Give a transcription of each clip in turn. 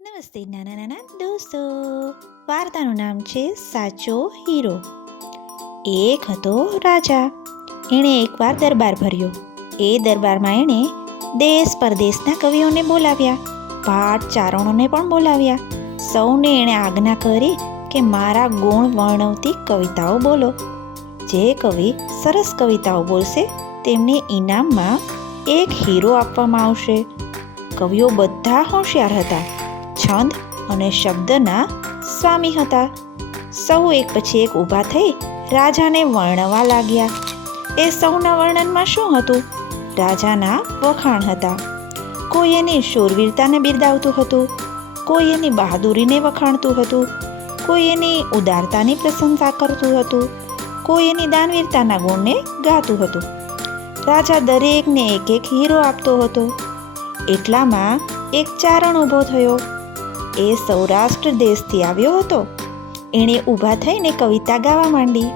નમસ્તે નાના નાના દોસ્તો. વાર્તાનું નામ છે સાચો હીરો. એક હતો રાજા. એણે એકવાર દરબાર ભર્યો. એ દરબારમાં એણે દેશ પરદેશના કવિઓને બોલાવ્યા, પાઠચારણોને પણ બોલાવ્યા. સૌને એણે આજ્ઞા કરી કે મારા ગુણ વર્ણવતી કવિતાઓ બોલો. જે કવિ સરસ કવિતાઓ બોલશે તેમને ઇનામમાં એક હીરો આપવામાં આવશે. કવિઓ બધા હોશિયાર હતા, છંદ અને શબ્દના સ્વામી હતા. સૌ એક પછી એક ઊભા થઈ રાજાને વર્ણવા લાગ્યા. એ સૌના વર્ણનમાં શું હતું? રાજાના વખાણ હતા. કોઈ એની શૂરવીરતાને બિરદાવતું હતું, કોઈ એની બહાદુરીને વખાણતું હતું, કોઈ એની ઉદારતાની પ્રશંસા કરતું હતું, કોઈ એની દાનવીરતાના ગુણને ગાતું હતું. રાજા દરેકને એક એક હીરો આપતો હતો. એટલામાં એક ચારણ ઊભો થયો. એ સૌરાષ્ટ્ર દેશથી આવ્યો હતો. એણે ઊભા થઈને કવિતા ગાવા માંડી.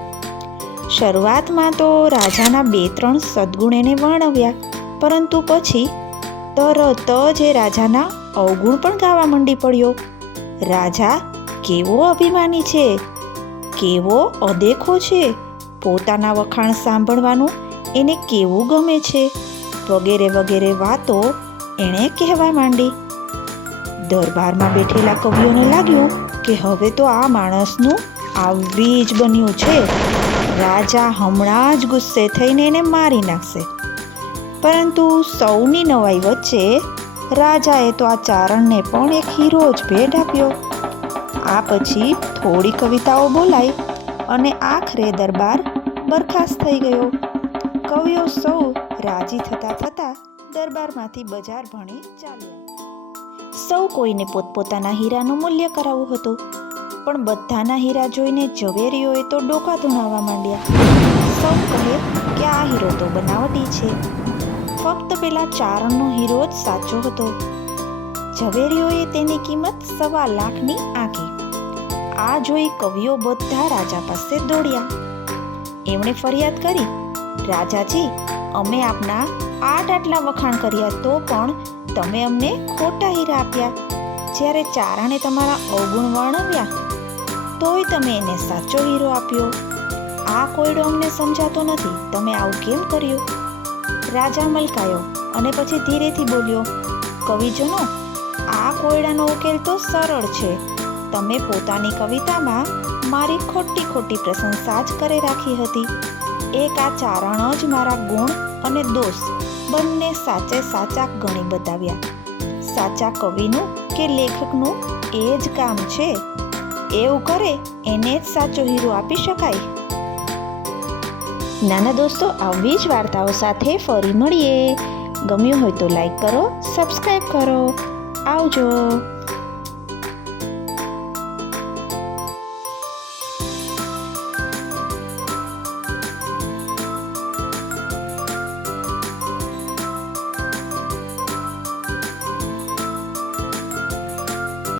શરૂઆતમાં તો રાજાના 2-3 સદ્ગુણ એને વર્ણવ્યા, પરંતુ પછી તરત જ એ રાજાના અવગુણ પણ ગાવા માંડી પડ્યો. રાજા કેવો અભિમાની છે, કેવો અદેખો છે, પોતાના વખાણ સાંભળવાનું એને કેવું ગમે છે, વગેરે વગેરે વાતો એણે કહેવા માંડી. દરબારમાં બેઠેલા કવિઓને લાગ્યું કે હવે તો આ માણસનું આવી જ બન્યું છે. રાજા હમણાં જ ગુસ્સે થઈને એને મારી નાખશે. પરંતુ સૌની નવાઈ વચ્ચે રાજાએ તો આ ચારણને પણ એક હીરો જ ભેટ આપ્યો. આ પછી થોડી કવિતાઓ બોલાઈ અને આખરે દરબાર બરખાસ્ત થઈ ગયો. કવિઓ સૌ રાજી થતા થતા દરબારમાંથી બજાર ભણી ચાલ્યા. સૌ કોઈને પોતપોતાના હીરાનું મૂલ્ય કરાવવું હતું, પણ બધાના હીરા જોઈને ઝવેરીઓએ તો ડોકા ધુણાવવા માંડ્યા. સૌ કહે કે આ હીરો તો બનાવટી છે, ફક્ત પેલા ચારણનો હીરો જ સાચો હતો. ઝવેરીઓએ તેની કિંમત 1.25 લાખની આંકી. આ જોઈ કવિઓ બધા રાજા પાસે દોડ્યા. એમણે ફરિયાદ કરી, રાજાજી, અમે આપના આટલા વખાણ કર્યા તો પણ તમે અમને ખોટા હીરા આપ્યા. જ્યારે ચારણે તમારા અવગુણ વર્ણવ્યા તોય તમે એને સાચો હીરો આપ્યો. આ કોયડો અમને સમજાતો નથી, તમે આવું કેમ કર્યું? રાજા મલકાયો અને પછી ધીરેથી બોલ્યો, કવિજનો, આ કોયડાનો ઉકેલ તો સરળ છે. તમે પોતાની કવિતામાં મારી ખોટી ખોટી પ્રશંસા જ કરી રાખી હતી. એક આ ચારણ જ મારા ગુણ અને દોષ બંને સાચે સાચા ગણી બતાવ્યા. સાચા કવિનું કે લેખકનું એ જ કામ છે. એવું કરે એને જ સાચો હીરો આપી શકાય. નાના દોસ્તો, આવી જ વાર્તાઓ સાથે ફરી મળીએ. ગમ્યું હોય તો લાઈક કરો, સબસ્ક્રાઈબ કરો. આવજો.